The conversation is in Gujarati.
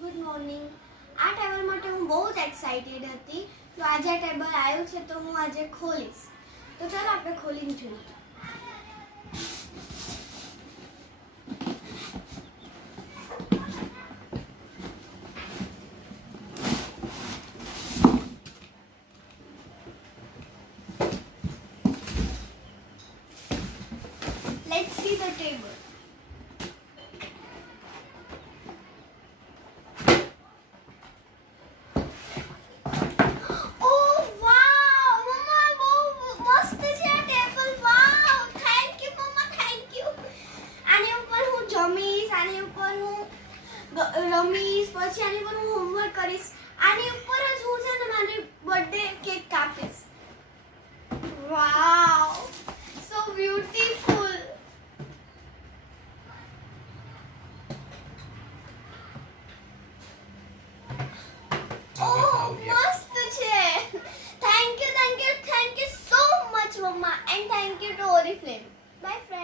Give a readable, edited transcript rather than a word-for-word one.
Good morning. આ ટેબલ માટે હું બહુ જ એક્સાઇટેડ હતી. તો આજે આ ટેબલ આવ્યું છે તો હું આજે ખોલીશ. તો ચાલો આપણે ખોલીને જોઈએ. Let's see the table. Oh wow, Mama, બહુ મસ્ત છે આ table. Wow, thank you mamma, thank you. આની ઉપર હું જમીશ, આની ઉપર હું રમીશ, પછી આની ઉપર હું હોમવર્ક કરીશ. આની ઉપર જ હું છે ને મારી બર્થડે કેક કાપીશ. વાવ, so beautiful. Oh, mast છે. Thank you so much, Mama, and thank you to Oriflame. Bye, friends.